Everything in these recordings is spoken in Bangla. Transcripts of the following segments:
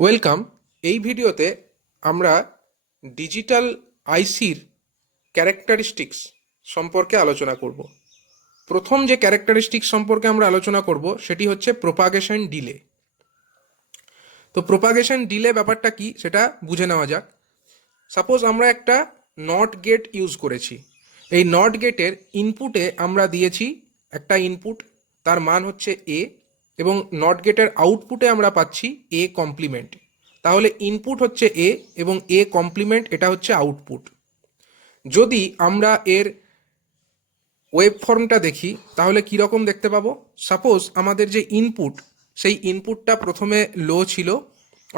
ওয়েলকাম। এই ভিডিওতে আমরা ডিজিটাল আইসির ক্যারেক্টারিস্টিক্স সম্পর্কে আলোচনা করব। প্রথম যে ক্যারেক্টারিস্টিক্স সম্পর্কে আমরা আলোচনা করব সেটি হচ্ছে প্রোপাগেশন ডিলে। তো প্রোপাগেশন ডিলে ব্যাপারটা কি সেটা বুঝে নেওয়া যাক। সাপোজ আমরা একটা নট গেট ইউজ করেছি। এই নট গেটের ইনপুটে আমরা দিয়েছি একটা ইনপুট, তার মান হচ্ছে এ, এবং নট গেটের আউটপুটে আমরা পাচ্ছি এ কমপ্লিমেন্ট। তাহলে ইনপুট হচ্ছে এ এবং এ কমপ্লিমেন্ট, এটা হচ্ছে আউটপুট। যদি আমরা এর ওয়েব ফর্মটা দেখি তাহলে কীরকম দেখতে পাবো। সাপোজ আমাদের যে ইনপুট, সেই ইনপুটটা প্রথমে লো ছিল,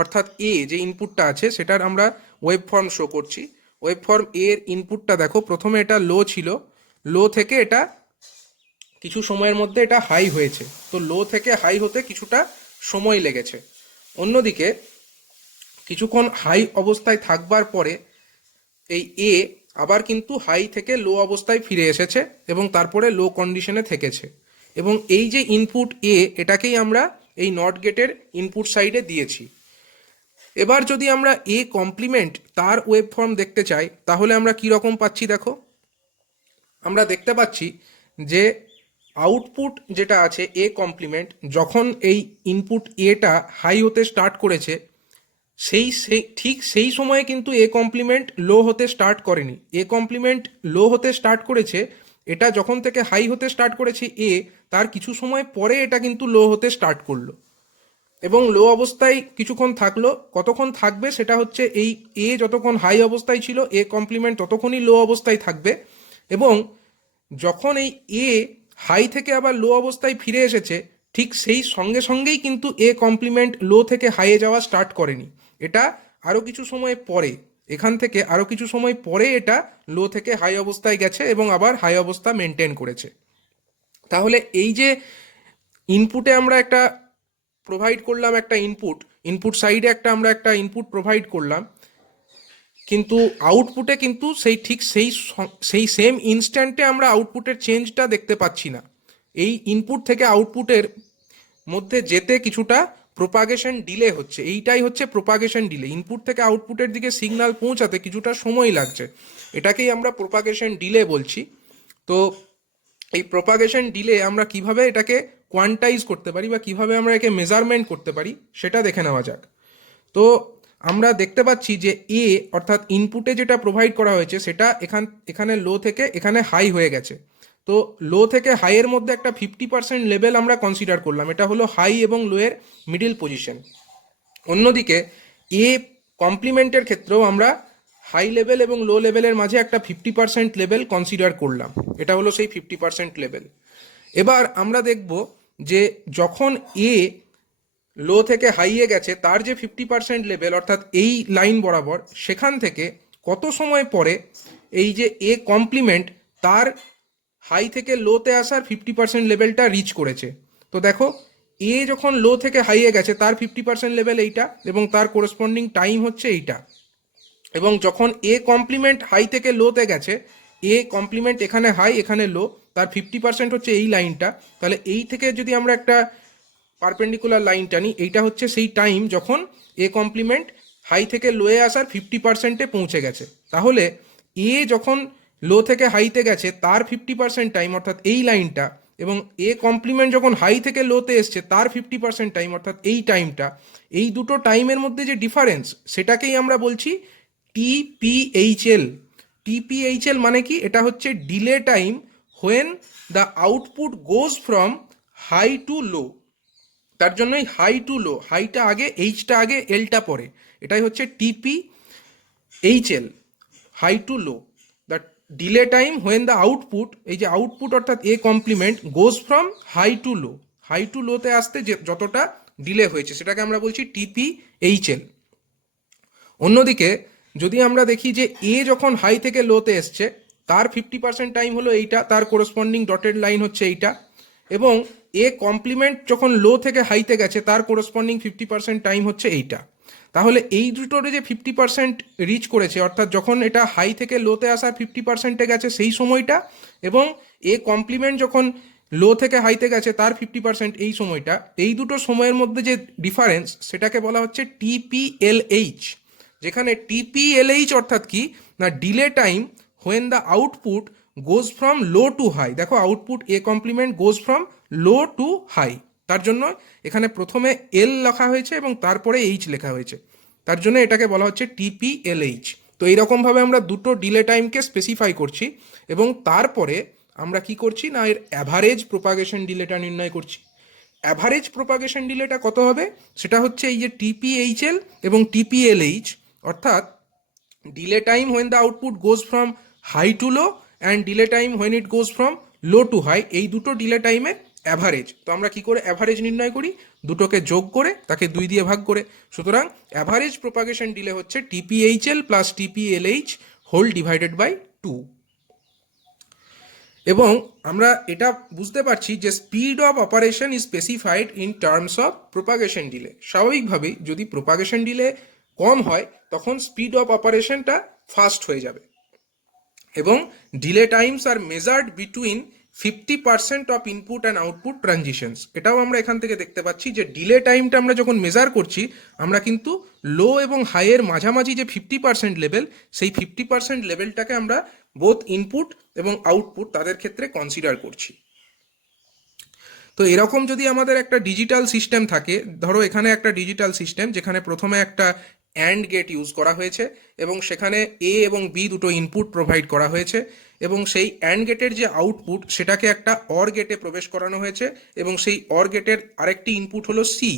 অর্থাৎ এ যে ইনপুটটা আছে সেটার আমরা ওয়েব ফর্ম শো করছি। ওয়েব ফর্ম এর ইনপুটটা দেখো, প্রথমে এটা লো ছিল, লো থেকে এটা কিছু সময়ের মধ্যে এটা হাই হয়েছে। তো লো থেকে হাই হতে কিছুটা সময় লেগেছে। অন্যদিকে কিছুক্ষণ হাই অবস্থায় থাকবার পরে এই এ আবার কিন্তু হাই থেকে লো অবস্থায় ফিরে এসেছে এবং তারপরে লো কন্ডিশনে থেকেছে। এবং এই যে ইনপুট এ, এটাকেই আমরা এই নট গেটের ইনপুট সাইডে দিয়েছি। এবার যদি আমরা এ কমপ্লিমেন্ট তার ওয়েব ফর্ম দেখতে চাই তাহলে আমরা কি রকম পাচ্ছি দেখো। আমরা দেখতে পাচ্ছি যে আউটপুট যেটা আছে এ কমপ্লিমেন্ট, যখন এই ইনপুট এটা হাই হতে স্টার্ট করেছে ঠিক সেই সময়ে কিন্তু এ কমপ্লিমেন্ট লো হতে স্টার্ট করেনি। এ কমপ্লিমেন্ট লো হতে স্টার্ট করেছে, এটা যখন থেকে হাই হতে স্টার্ট করেছে এ, তার কিছু সময় পরে এটা কিন্তু লো হতে স্টার্ট করলো এবং লো অবস্থায় কিছুক্ষণ থাকলো। কতক্ষণ থাকবে সেটা হচ্ছে এই এ যতক্ষণ হাই অবস্থায় ছিল এ কমপ্লিমেন্ট ততক্ষণই লো অবস্থায় থাকবে, এবং যখন এই এ হাই থেকে আবার লো অবস্থায় ফিরে এসেছে ঠিক সেই সঙ্গে সঙ্গেই কিন্তু এ কমপ্লিমেন্ট লো থেকে হাইয়ে যাওয়া স্টার্ট করেনি। এটা আরও কিছু সময় পরে, এখান থেকে আরও কিছু সময় পরে এটা লো থেকে হাই অবস্থায় গেছে এবং আবার হাই অবস্থা মেনটেন করেছে। তাহলে এই যে ইনপুটে আমরা একটা প্রোভাইড করলাম, একটা ইনপুট সাইডে আমরা একটা ইনপুট প্রোভাইড করলাম, কিন্তু আউটপুটে কিন্তু সেই সেম ইনস্ট্যান্টে আমরা আউটপুটের চেঞ্জটা দেখতে পাচ্ছি না। এই ইনপুট থেকে আউটপুটের মধ্যে যেতে কিছুটা প্রোপাগেশন ডিলে হচ্ছে। এইটাই হচ্ছে প্রোপাগেশন ডিলে। ইনপুট থেকে আউটপুটের দিকে সিগন্যাল পৌঁছাতে কিছুটা সময় লাগছে, এটাকেই আমরা প্রোপাগেশন ডিলে বলছি। তো এই প্রোপাগেশন ডিলে আমরা কিভাবে এটাকে কোয়ান্টাইজ করতে পারি বা কিভাবে আমরা একে মেজারমেন্ট করতে পারি সেটা দেখে নেওয়া যাক। তো আমরা দেখতে পাচ্ছি যে এ অর্থাৎ ইনপুটে যেটা প্রোভাইড করা হয়েছে সেটা এখানে লো থেকে এখানে হাই হয়ে গেছে। তো লো থেকে হাইয়ের মধ্যে একটা 50% লেভেল আমরা কনসিডার করলাম, এটা হলো হাই এবং লো এর মিডিল পজিশন। অন্যদিকে এ কমপ্লিমেন্টের ক্ষেত্রেও আমরা হাই লেভেল এবং লো লেভেলের মাঝে একটা 50% লেভেল কনসিডার করলাম, এটা হলো সেই 50% লেভেল। এবার আমরা দেখব যে যখন এ লো থেকে হাইয়ে গেছে তার যে 50% লেভেল অর্থাৎ এই লাইন বরাবর, সেখান থেকে কত সময় পরে এই যে এ কমপ্লিমেন্ট তার হাই থেকে লোতে আসার 50% লেভেলটা রিচ করেছে। তো দেখো, এ যখন লো থেকে হাইয়ে গেছে তার 50% লেভেল এইটা এবং তার কোরেসপন্ডিং টাইম হচ্ছে এইটা, এবং যখন এ কমপ্লিমেন্ট হাই থেকে লোতে গেছে, এ কমপ্লিমেন্ট এখানে হাই এখানে লো, তার 50% হচ্ছে এই লাইনটা। তাহলে এই থেকে যদি আমরা একটা পারপেন্ডিকুলার লাইন টানি, এইটা হচ্ছে সেই টাইম যখন এ কমপ্লিমেন্ট হাই থেকে লোয়ে আসার 50%-এ পৌঁছে গেছে। তাহলে এ যখন লো থেকে হাইতে গেছে তার 50% টাইম অর্থাৎ এই লাইনটা, এবং এ কমপ্লিমেন্ট যখন হাই থেকে লোতে এসছে তার 50% টাইম অর্থাৎ এই টাইমটা, এই দুটো টাইমের মধ্যে যে ডিফারেন্স সেটাকেই আমরা বলছি টিপিএইচএল। টিপিএইচএল মানে কি? এটা হচ্ছে delay time when the output goes from high to low. তার জন্যই হাই টু লো, হাইটা আগে এইচটা আগে এলটা পরে, এটাই হচ্ছে TPHL, high to low. The delay time when the output, এই যে আউটপুট অর্থাৎ A complement goes from high to low, high to লোতে আসতে যে যতটা ডিলে হয়েছে সেটাকে আমরা বলছি টিপিএইচএল। অন্যদিকে যদি আমরা দেখি যে এ যখন হাই থেকে লোতে এসছে তার 50% টাইম হলো এইটা, তার কোরেসপন্ডিং ডটেড লাইন হচ্ছে এইটা, এবং এ কমপ্লিমেন্ট যখন লো থেকে হাইতে গেছে তার কোরেসপন্ডিং 50% টাইম হচ্ছে এইটা। তাহলে এই দুটোরে যে 50% রিচ করেছে অর্থাৎ যখন এটা হাই থেকে লোতে আসার 50%-এ গেছে সেই সময়টা, এবং এ কমপ্লিমেন্ট যখন লো থেকে হাইতে গেছে তার 50% এই সময়টা, এই দুটো সময়ের মধ্যে যে ডিফারেন্স সেটাকে বলা হচ্ছে টিপিএলএইচ। যেখানে টিপিএলএইচ অর্থাৎ কি না delay time when the output goes from low to high. দেখো output A complement goes from low to high, তার জন্য এখানে প্রথমে এল লেখা হয়েছে এবং তারপরে এইচ লেখা হয়েছে, তার জন্য এটাকে বলা হচ্ছে টিপিএলএইচ। তো এইরকমভাবে আমরা দুটো ডিলে টাইমকে স্পেসিফাই করছি এবং তারপরে আমরা কি করছি না এর অ্যাভারেজ প্রোপাগেশন ডিলেটা নির্ণয় করছি। অ্যাভারেজ প্রোপাগেশন ডিলেটা কত হবে, সেটা হচ্ছে এই যে টিপিএইচএল এবং টিপিএলএইচ, অর্থাৎ delay time when the output goes from high to low and delay time when it goes from low to high, এই দুটো ডিলে টাইমের অ্যাভারেজ। তো আমরা কি করে অ্যাভারেজ নির্ণয় করি, দুটোকে যোগ করে তাকে 2 দিয়ে ভাগ করে। সুতরাং অ্যাভারেজ প্রোপাগেশন ডিলে হচ্ছে টিপিএইচএল প্লাস টিপিএলএইচ হোল ডিভাইডেড বাই 2। এবং আমরা এটা বুঝতে পারছি যে speed of operation is specified in terms of propagation delay. স্বাভাবিকভাবেই যদি প্রোপাগেশন ডিলে কম হয় তখন স্পিড অফ অপারেশনটা ফাস্ট হয়ে যাবে। এবং delay times are measured between 50% of input and output transitions. এটাও আমরা এখান থেকে দেখতে পাচ্ছি যে ডিলে টাইমটা আমরা যখন মেজার করছি আমরা কিন্তু লো এবং হাইয়ের মাঝামাঝি যে 50% লেভেল, সেই 50% লেভেলটাকে আমরা বোথ ইনপুট এবং আউটপুট তাদের ক্ষেত্রে কনসিডার করছি। তো এরকম যদি আমাদের একটা ডিজিটাল সিস্টেম থাকে, ধরো এখানে একটা ডিজিটাল সিস্টেম যেখানে প্রথমে একটা অ্যান্ড গেট ইউজ করা হয়েছে এবং সেখানে এ এবং বি দুটো ইনপুট প্রোভাইড করা হয়েছে এবং সেই অ্যান্ড গেটের যে আউটপুট সেটাকে একটা অর গেটে প্রবেশ করানো হয়েছে এবং সেই অর গেটের আরেকটি ইনপুট হলো সি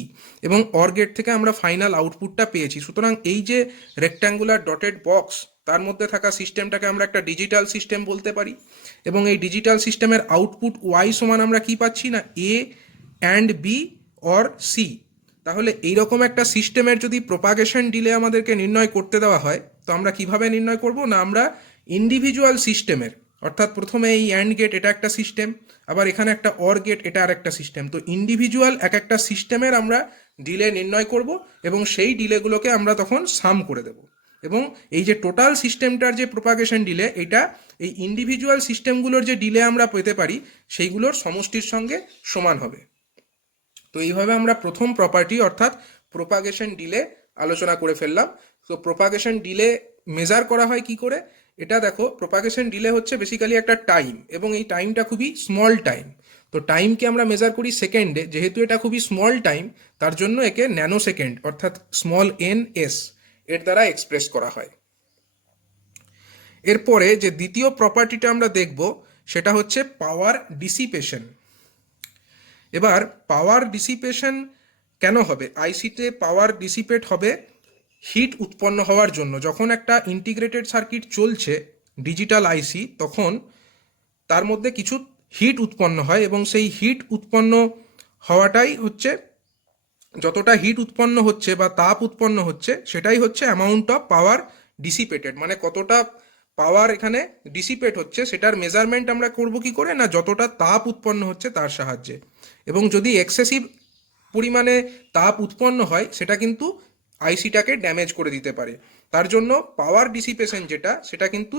এবং অর গেট থেকে আমরা ফাইনাল আউটপুটটা পেয়েছি। সুতরাং এই যে রেক্ট্যাঙ্গুলার ডটেড বক্স তার মধ্যে থাকা সিস্টেমটাকে আমরা একটা ডিজিটাল সিস্টেম বলতে পারি এবং এই ডিজিটাল সিস্টেমের আউটপুট ওয়াই সমান আমরা কি পাচ্ছি না এ অ্যান্ড বি অর সি। তাহলে এইরকম একটা সিস্টেমের যদি প্রোপাগেশন ডিলে আমাদেরকে নির্ণয় করতে দেওয়া হয় তো আমরা কিভাবে নির্ণয় করব না আমরা ইন্ডিভিজুয়াল সিস্টেমের, অর্থাৎ প্রথমে এই অ্যান্ড গেট এটা একটা সিস্টেম, আবার এখানে একটা অর গেট এটা আর একটা সিস্টেম, তো ইন্ডিভিজুয়াল এক একটা সিস্টেমের আমরা ডিলে নির্ণয় করব এবং সেই ডিলেগুলোকে আমরা তখন সাম করে দেব এবং এই যে টোটাল সিস্টেমটার যে প্রোপাগেশন ডিলে এটা এই ইন্ডিভিজুয়াল সিস্টেমগুলোর যে ডিলে আমরা পেতে পারি সেইগুলোর সমষ্টির সঙ্গে সমান হবে। তো এইভাবে আমরা প্রথম প্রপার্টি অর্থাৎ প্রোপাগেশন ডিলে আলোচনা করে ফেললাম। তো প্রোপাগেশন ডিলে মেজার করা হয় কি করে, এটা দেখো প্রোপাগেশন ডিলে হচ্ছে বেসিক্যালি একটা টাইম এবং এই টাইমটা খুবই স্মল টাইম। তো টাইমকে আমরা মেজার করি সেকেন্ডে, যেহেতু এটা খুবই স্মল টাইম তার জন্য একে ন্যানো সেকেন্ড অর্থাৎ স্মল এন এস এর দ্বারা এক্সপ্রেস করা হয়। এরপরে যে দ্বিতীয় প্রপার্টিটা আমরা দেখব সেটা হচ্ছে পাওয়ার ডিসিপেশন। এবার পাওয়ার ডিসিপেশন কেন হবে, আইসিতে পাওয়ার ডিসিপেট হবে হিট উৎপন্ন হওয়ার জন্য। যখন একটা ইন্টিগ্রেটেড সার্কিট চলছে ডিজিটাল আইসি তখন তার মধ্যে কিছু হিট উৎপন্ন হয় এবং সেই হিট উৎপন্ন হওয়াটাই হচ্ছে, যতটা হিট উৎপন্ন হচ্ছে বা তাপ উৎপন্ন হচ্ছে সেটাই হচ্ছে অ্যামাউন্ট অফ পাওয়ার ডিসিপেটেড, মানে কতটা পাওয়ার এখানে ডিসিপেট হচ্ছে সেটার মেজারমেন্ট আমরা করব কি করে না যতটা তাপ উৎপন্ন হচ্ছে তার সাহায্যে। এবং যদি এক্সেসিভ পরিমাণে তাপ উৎপন্ন হয় সেটা কিন্তু আইসিটাকে ড্যামেজ করে দিতে পারে। তার জন্য পাওয়ার ডিসিপেশন যেটা সেটা কিন্তু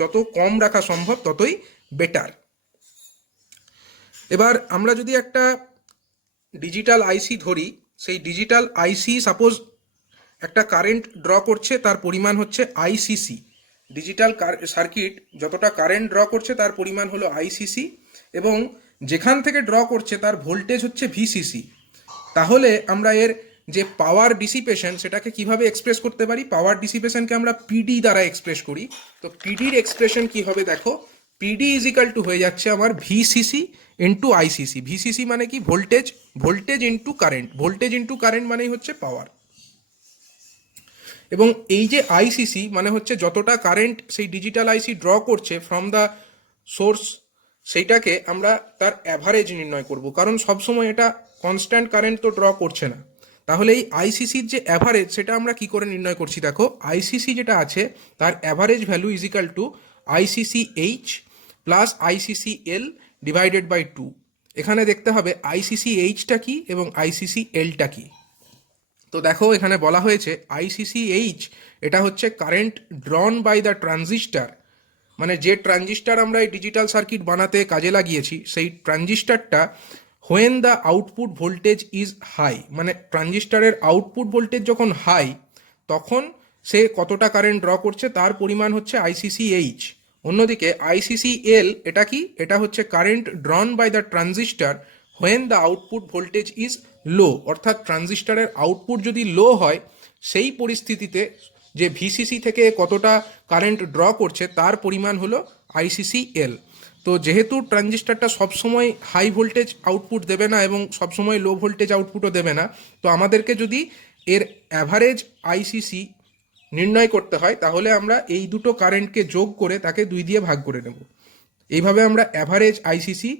যত কম রাখা সম্ভব ততই বেটার। এবার আমরা যদি একটা ডিজিটাল আইসি ধরি, সেই ডিজিটাল আইসি সাপোজ একটা কারেন্ট ড্র করছে তার পরিমাণ হচ্ছে আইসিসি। ডিজিটাল সার্কিট যতটা কারেন্ট ড্র করছে তার পরিমাণ হলো আইসিসি এবং যেখান থেকে ড্র করছে তার ভোল্টেজ হচ্ছে ভিসিসি। তাহলে আমরা এর যে পাওয়ার ডিসিপেশন সেটাকে কিভাবে এক্সপ্রেস করতে পারি, পাওয়ার ডিসিপেশনকে আমরা পিডি দ্বারা এক্সপ্রেস করি। তো পিডির এক্সপ্রেশন কি হবে দেখো, পিডি ইজ ইকাল টু হয়ে যাচ্ছে আমার ভিসিসি ইন্টু আইসিসি। ভিসিসি মানে কি voltage, voltage into current, voltage into current মানেই হচ্ছে পাওয়ার। এবং এই যে আইসিসি মানে হচ্ছে যতটা কারেন্ট সেই ডিজিটাল আইসি ড্র করছে ফ্রম দ্য সোর্স, সেইটাকে আমরা তার অ্যাভারেজ নির্ণয় করব, কারণ সবসময় এটা কনস্ট্যান্ট কারেন্ট তো ড্র করছে না। তাহলে এই আইসিসির যে অ্যাভারেজ সেটা আমরা কি করে নির্ণয় করছি দেখো, আইসিসি যেটা আছে তার average value is equal to ICC H plus ICC L divided by 2। এখানে দেখতে হবে আইসিসি এইচটা কি এবং আইসিসি এলটা কি। তো দেখো এখানে বলা হয়েছে আইসিসি এইচ এটা হচ্ছে current drawn by the transistor, মানে যে ট্রানজিস্টার আমরা এই ডিজিটাল সার্কিট বানাতে কাজে লাগিয়েছি সেই ট্রানজিস্টারটা when the output voltage is high, মানে ট্রানজিস্টারের আউটপুট ভোল্টেজ যখন হাই তখন সে কতটা কারেন্ট ড্র করছে তার পরিমাণ হচ্ছে আইসিসিএইচ। অন্যদিকে আইসিসিএল এটা কি, এটা হচ্ছে current drawn by the transistor when the output voltage is low, অর্থাৎ ট্রানজিস্টারের আউটপুট যদি লো হয় সেই পরিস্থিতিতে যে ভিসিসি থেকে কতটা কারেন্ট ড্র করছে তার পরিমাণ হলো আইসিসিএল। তো যেহেতু ট্রানজিস্টারটা সবসময় হাই ভোল্টেজ আউটপুট দেবে না এবং সবসময় লো ভোল্টেজ আউটপুটও দেবে না, তো আমাদেরকে যদি এর অ্যাভারেজ আইসিসি নির্ণয় করতে হয় তাহলে আমরা এই দুটো কারেন্টকে যোগ করে তাকে 2 দিয়ে ভাগ করে নেব। এইভাবে আমরা অ্যাভারেজ আইসিসি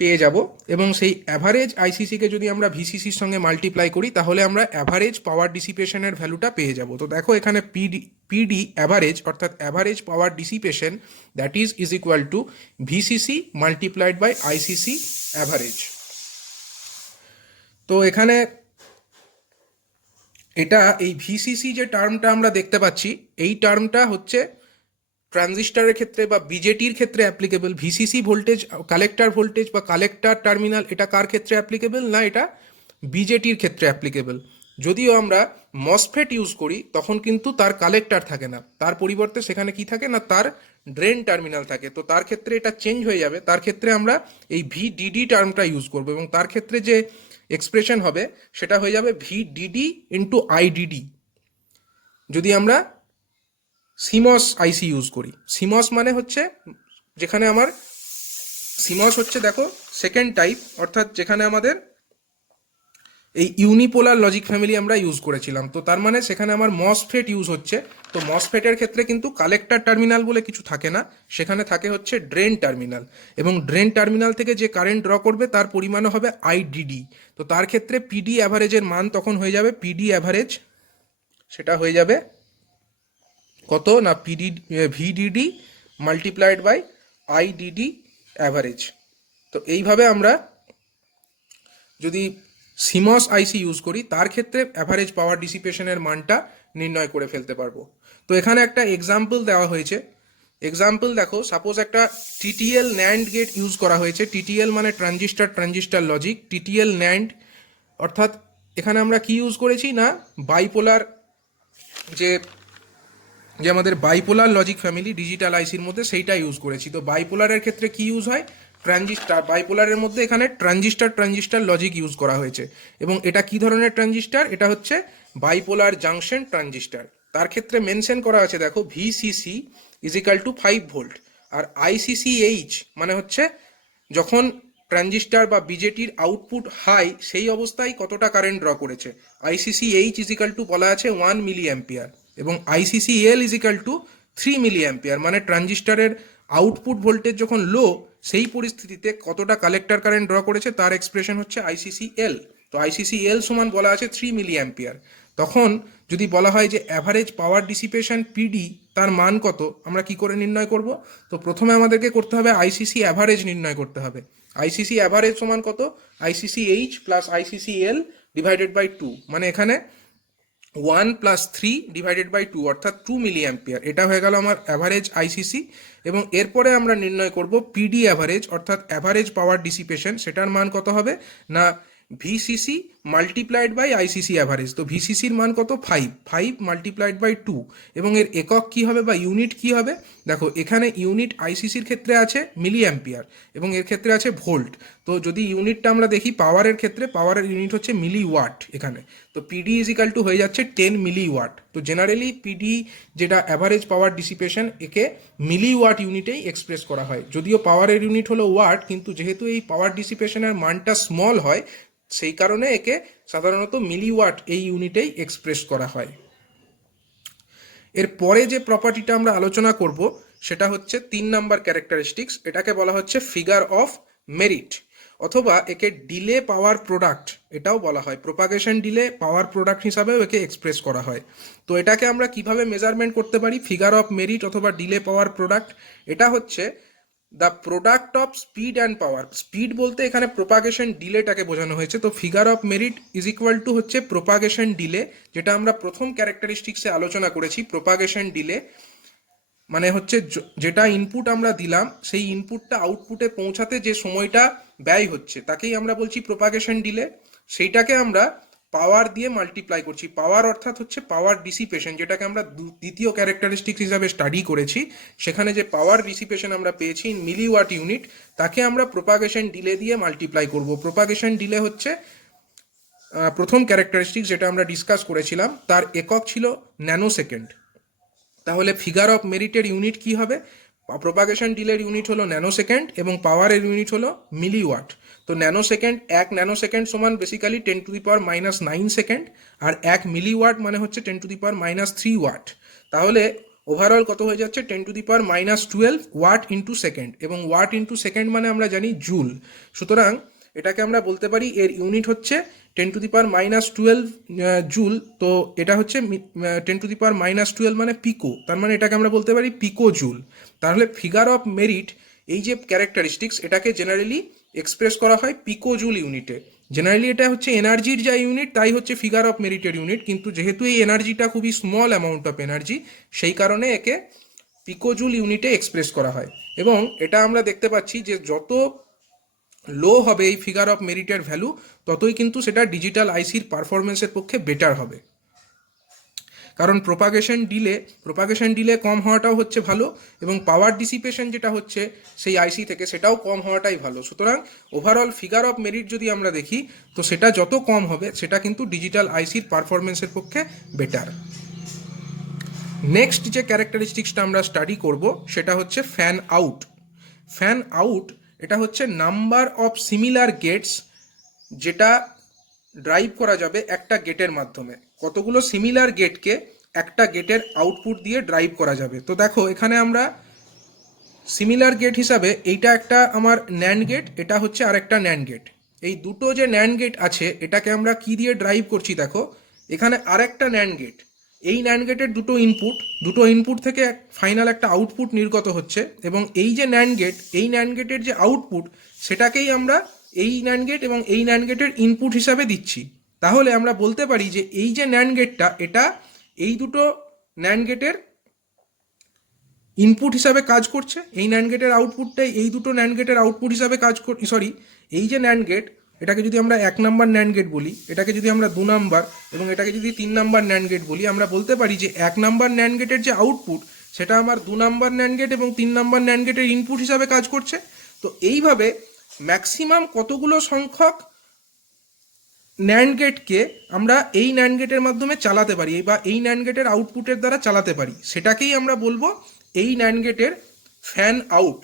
পেয়ে যাব এবং সেই অ্যাভারেজ আইসিসিকে যদি আমরা ভিসিসির সঙ্গে মাল্টিপ্লাই করি তাহলে আমরা অ্যাভারেজ পাওয়ার ডিসিপেশনের ভ্যালুটা পেয়ে যাব। তো দেখো এখানে পিডি অ্যাভারেজ অর্থাৎ average power dissipation that is equal to VCC multiplied by ICC average. তো এখানে এটা এই ভিসিসি যে টার্মটা আমরা দেখতে পাচ্ছি এই টার্মটা হচ্ছে ট্রানজিস্টারের ক্ষেত্রে বা বিজেটির ক্ষেত্রে applicable. VCC voltage collector voltage বা কালেক্টর টার্মিনাল এটা কার ক্ষেত্রে অ্যাপ্লিকেবল না, এটা বিজেটির ক্ষেত্রে অ্যাপ্লিকেবল। যদিও আমরা মসফেট ইউজ করি তখন কিন্তু তার কালেক্টর থাকে না, তার পরিবর্তে সেখানে কি থাকে না তার ড্রেন টার্মিনাল থাকে। তো তার ক্ষেত্রে এটা চেঞ্জ হয়ে যাবে, তার ক্ষেত্রে আমরা এই ভিডিডি টার্মটা ইউজ করবো এবং তার ক্ষেত্রে যে এক্সপ্রেশন হবে সেটা হয়ে যাবে ভিডিডি ইন্টু আইডিডি যদি আমরা সিমস আইসি ইউজ করি। সিমস মানে হচ্ছে যেখানে আমার সিমস হচ্ছে দেখো সেকেন্ড টাইপ, অর্থাৎ যেখানে আমাদের এই ইউনিপোলার লজিক ফ্যামিলি আমরা ইউজ করেছিলাম, তো তার মানে সেখানে আমার মসফেট ইউজ হচ্ছে। তো মসফেটের ক্ষেত্রে কিন্তু কালেক্টর টার্মিনাল বলে কিছু থাকে না, সেখানে থাকে হচ্ছে ড্রেন টার্মিনাল এবং ড্রেন টার্মিনাল থেকে যে কারেন্ট ড্র করবে তার পরিমাণও হবে আইডিডি। তো তার ক্ষেত্রে পিডি অ্যাভারেজের মান তখন হয়ে যাবে পিডি অ্যাভারেজ, সেটা হয়ে যাবে কত না VDD multiplied by IDD average. তো এইভাবে আমরা যদি সিমস আইসি ইউজ করি তার ক্ষেত্রে অ্যাভারেজ পাওয়ার ডিসিপেশনের মানটা নির্ণয় করে ফেলতে পারবো। তো এখানে একটা এক্সাম্পল দেওয়া হয়েছে। এক্সাম্পল দেখো, সাপোজ একটা টিটিএল ন্যান্ড গেট ইউজ করা হয়েছে। টিটিএল মানে ট্রানজিস্টার লজিক, টিটিএল ন্যান্ড অর্থাৎ এখানে আমরা কি ইউজ করেছি না বাইপোলার যে আমাদের বাইপোলার লজিক ফ্যামিলি ডিজিটাল আইসির মধ্যে সেইটা ইউজ করেছি। তো বাইপোলারের ক্ষেত্রে কি ইউজ হয় ট্রানজিস্টার, বাইপোলারের মধ্যে এখানে ট্রানজিস্টার লজিক ইউজ করা হয়েছে এবং এটা কি ধরনের ট্রানজিস্টার, এটা হচ্ছে বাইপোলার জাংশন ট্রানজিস্টার। তার ক্ষেত্রে মেনশন করা আছে দেখো VCC is equal to 5 volt আর আইসিসিএইচ মানে হচ্ছে যখন ট্রানজিস্টার বা বিজেটির আউটপুট হাই সেই অবস্থায় কতটা কারেন্ট ড্র করেছে। আইসিসিএইচ ইজ ইকাল টু বলা আছে 1 মিলি অ্যাম্পিয়ার এবং ICCL is equal to 3 milliampere, মানে ট্রানজিস্টারের আউটপুট ভোল্টেজ যখন লো সেই পরিস্থিতিতে কতটা কালেক্টর কারেন্ট ড্র করেছে তার এক্সপ্রেশন হচ্ছে আইসিসিএল। তো আইসিসিএল সমান বলা আছে 3 মিলি অ্যাম্পিয়ার। তখন যদি বলা হয় যে অ্যাভারেজ পাওয়ার ডিসিপেশন পিডি তার মান কত, আমরা কি করে নির্ণয় করব? তো প্রথমে আমাদেরকে করতে হবে আইসিসি অ্যাভারেজ নির্ণয় করতে হবে। আইসিসি অ্যাভারেজ সমান কত, আইসিসিএইচ প্লাস আইসিসিএল ডিভাইডেড বাই 2, মানে এখানে 1 প্লাস 3 ডিভাইডেড বাই 2 অর্থাৎ 2 মিলি অ্যাম্পিয়ার। এটা হয়ে গেল আমার অ্যাভারেজ আইসিসি এবং এরপরে আমরা নির্ণয় করব পিডি অ্যাভারেজ অর্থাৎ অ্যাভারেজ পাওয়ার ডিসিপেশন, সেটার মান কত হবে না VCC multiplied by ICC average. তো ভিসিসির মান কত 5 মাল্টিপ্লাইড বাই 2 এবং এর একক কি হবে বা ইউনিট কি হবে, দেখো এখানে ইউনিট আইসিসির ক্ষেত্রে আছে মিলি অ্যাম্পিয়ার এবং এর ক্ষেত্রে আছে ভোল্ট। তো যদি ইউনিটটা আমরা দেখি পাওয়ারের ক্ষেত্রে, পাওয়ারের ইউনিট হচ্ছে মিলি ওয়াট এখানে। তো পিডি ইজ ইকাল টু হয়ে যাচ্ছে 10 মিলি ওয়াট। তো জেনারেলি পিডি যেটা অ্যাভারেজ পাওয়ার ডিসিপেশন একে মিলি ওয়াট ইউনিটেই এক্সপ্রেস করা হয়, যদিও পাওয়ারের ইউনিট হলো ওয়াট, কিন্তু যেহেতু এই পাওয়ার ডিসিপেশনের মানটা স্মল হয় সেই কারণে একে সাধারণত মিলি ওয়াট এই ইউনিটেই এক্সপ্রেস করা হয়। এর পরে যে প্রপার্টিটা আমরা আলোচনা করব সেটা হচ্ছে 3 নাম্বার ক্যারেক্টারিস্টিক্স। এটাকে বলা হচ্ছে ফিগার অফ মেরিট অথবা একে ডিলে পাওয়ার প্রোডাক্ট এটাও বলা হয়। প্রোপাগেশন ডিলে পাওয়ার প্রোডাক্ট হিসাবেও একে এক্সপ্রেস করা হয়। তো এটাকে আমরা কিভাবে মেজারমেন্ট করতে পারি ফিগার অফ মেরিট অথবা ডিলে পাওয়ার প্রোডাক্ট? এটা হচ্ছে the product of speed and power. Speed বলতে এখানে প্রোপাগেশন ডিলেটাকে বোঝানো হয়েছে। তো figure of merit is equal two হচ্ছে প্রোপাগেশন ডিলে, যেটা আমরা প্রথম ক্যারেক্টারিস্টিক্সে আলোচনা করেছি। প্রোপাগেশন ডিলে মানে হচ্ছে যেটা ইনপুট আমরা দিলাম সেই ইনপুটটা আউটপুটে পৌঁছাতে যে সময়টা ব্যয় হচ্ছে তাকেই আমরা বলছি প্রোপাগেশন ডিলে। সেইটাকে আমরা পাওয়ার দিয়ে মাল্টিপ্লাই করছি। পাওয়ার অর্থাৎ হচ্ছে পাওয়ার ডিসিপেশন, যেটাকে আমরা দ্বিতীয় ক্যারেক্টারিস্টিক্স হিসাবে স্টাডি করেছি। সেখানে যে পাওয়ার ডিসিপেশন আমরা পেয়েছি ইন মিলিওয়াট ইউনিট, তাকে আমরা প্রোপাগেশন ডিলে দিয়ে মাল্টিপ্লাই করব। প্রোপাগেশন ডিলে হচ্ছে প্রথম ক্যারেক্টারিস্টিক্স যেটা আমরা ডিসকাস করেছিলাম, তার একক ছিল ন্যানো সেকেন্ড। তাহলে ফিগার অফ মেরিটের ইউনিট কি হবে? প্রোপাগেশন ডিলের ইউনিট হলো ন্যানো সেকেন্ড এবং পাওয়ারের ইউনিট হলো মিলিওয়াট। তো ন্যানো সেকেন্ড, 1 ন্যানো সেকেন্ড সমান বেসিক্যালি 10⁻⁹ সেকেন্ড, আর 1 মিলিওয়াট মানে হচ্ছে 10⁻³ ওয়াট। তাহলে ওভারঅল কত হয়ে যাচ্ছে? 10⁻12 ওয়াট ইন্টু সেকেন্ড, এবং ওয়াট ইন্টু সেকেন্ড মানে আমরা জানি জুল। সুতরাং এটাকে আমরা বলতে পারি এর ইউনিট হচ্ছে 10⁻12 জুল। তো এটা হচ্ছে 10⁻12 মানে পিকো, তার মানে এটাকে আমরা বলতে পারি পিকো জুল। তাহলে ফিগার অফ মেরিট এই যে ক্যারেক্টারিস্টিক্স, এটাকে জেনারেলি এক্সপ্রেস করা হয় পিকো জুল ইউনিটে। জেনারেলি এটা হচ্ছে এনার্জির যা ইউনিট তাই হচ্ছে ফিগার অফ মেরিটের ইউনিট, কিন্তু যেহেতু এই এনার্জিটা খুবই স্মল অ্যামাউন্ট অফ এনার্জি, সেই কারণে একে পিকো জুল ইউনিটে এক্সপ্রেস করা হয়। এবং এটা আমরা দেখতে পাচ্ছি যে যত লো হবে এই ফিগার অফ মেরিটের ভ্যালু, ততই কিন্তু সেটা ডিজিটাল আইসির পারফরমেন্সের পক্ষে বেটার হবে। কারণ প্রোপাগেশন ডিলে কম হওয়াটাও হচ্ছে ভালো, এবং পাওয়ার ডিসিপেশন যেটা হচ্ছে সেই আইসি থেকে সেটাও কম হওয়াটাই ভালো। সুতরাং ওভারঅল ফিগার অফ মেরিট যদি আমরা দেখি, তো সেটা যত কম হবে সেটা কিন্তু ডিজিটাল আইসির পারফরমেন্সের পক্ষে বেটার। নেক্সট যে ক্যারেক্টারিস্টিক্সটা আমরা স্টাডি করব সেটা হচ্ছে ফ্যান আউট। ফ্যান আউট এটা হচ্ছে নাম্বার অফ সিমিলার গেটস যেটা ড্রাইভ করা যাবে একটা গেটের মাধ্যমে। কতগুলো সিমিলার গেটকে একটা গেটের আউটপুট দিয়ে ড্রাইভ করা যাবে। তো দেখো এখানে আমরা সিমিলার গেট হিসাবে এইটা একটা আমার ন্যান্ড গেট, এটা হচ্ছে আরেকটা ন্যান্ড গেট। এই দুটো যে ন্যান্ড গেট আছে এটাকে আমরা কি দিয়ে ড্রাইভ করছি? দেখো এখানে আরেকটা ন্যান্ড গেট, এই ন্যান্ড গেটের দুটো ইনপুট থেকে ফাইনাল একটা আউটপুট নির্গত হচ্ছে, এবং এই যে ন্যান্ড গেট, এই ন্যান্ড গেটের যে আউটপুট সেটাকেই আমরা এই ন্যান্ড গেট এবং এই ন্যান্ড গেটের ইনপুট হিসাবে দিচ্ছি। তাহলে আমরা বলতে পারি যে এই যে ন্যান্ড গেটটা, এটা এই দুটো ন্যান্ড গেটের ইনপুট হিসাবে কাজ করছে, এই ন্যান্ড গেটের আউটপুটটাই এই দুটো ন্যান্ড গেটের আউটপুট হিসাবে কাজ সরি, এই যে ন্যান্ড গেট, এটাকে যদি আমরা 1 নম্বর ন্যান্ড গেট বলি, এটাকে যদি আমরা 2 নম্বর এবং এটাকে যদি 3 নম্বর ন্যান্ড গেট বলি, আমরা বলতে পারি যে 1 নম্বর ন্যান্ড গেটের যে আউটপুট সেটা আমার 2 নম্বর ন্যান্ড গেট এবং 3 নম্বর ন্যান্ড গেটের ইনপুট হিসাবে কাজ করছে। তো এইভাবে ম্যাক্সিমাম কতগুলো সংখ্যক ন্যান্ড গেটকে আমরা এই ন্যান্ড গেটের মাধ্যমে চালাতে পারি বা এই ন্যান্ড গেটের আউটপুটের দ্বারা চালাতে পারি, সেটাকেই আমরা বলবো এই ন্যান্ড গেটের ফ্যান আউট।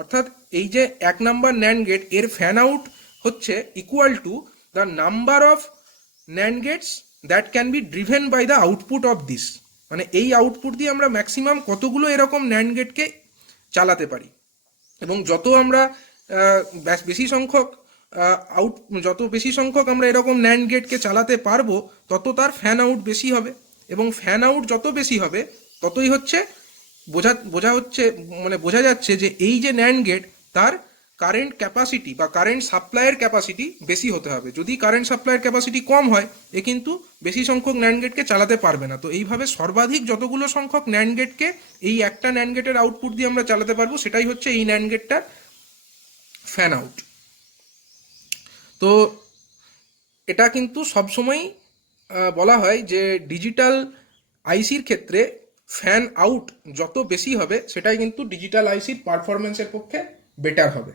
অর্থাৎ এই যে 1 নম্বর ন্যান্ড গেট, এর ফ্যান আউট হচ্ছে equal to the number of NAND gates that can be driven by the output of this. মানে এই আউটপুট দিয়ে আমরা ম্যাক্সিমাম কতগুলো এরকম ন্যান্ড গেটকে চালাতে পারি, এবং যত বেশি সংখ্যক আমরা এরকম ন্যান্ড গেটকে চালাতে পারবো, তত তার ফ্যান আউট বেশি হবে, এবং ফ্যান আউট যত বেশি হবে ততই হচ্ছে বোঝা যাচ্ছে যে এই যে ন্যান্ড গেট তার কারেন্ট ক্যাপাসিটি বা কারেন্ট সাপ্লাইয়ের ক্যাপাসিটি বেশি হতে হবে। যদি কারেন্ট সাপ্লাইয়ের ক্যাপাসিটি কম হয়, এ কিন্তু বেশি সংখ্যক ন্যান্ড গেটকে চালাতে পারবে না। তো এইভাবে সর্বাধিক যতগুলো সংখ্যক ন্যান্ড গেটকে এই একটা ন্যান্ড গেটের আউটপুট দিয়ে আমরা চালাতে পারবো, সেটাই হচ্ছে এই ন্যান্ড গেটটার ফ্যান আউট। তো এটা কিন্তু সবসময় বলা হয় যে ডিজিটাল আইসির ক্ষেত্রে ফ্যান আউট যত বেশি হবে সেটাই কিন্তু ডিজিটাল আইসির পারফরমেন্সের পক্ষে বেটার হবে।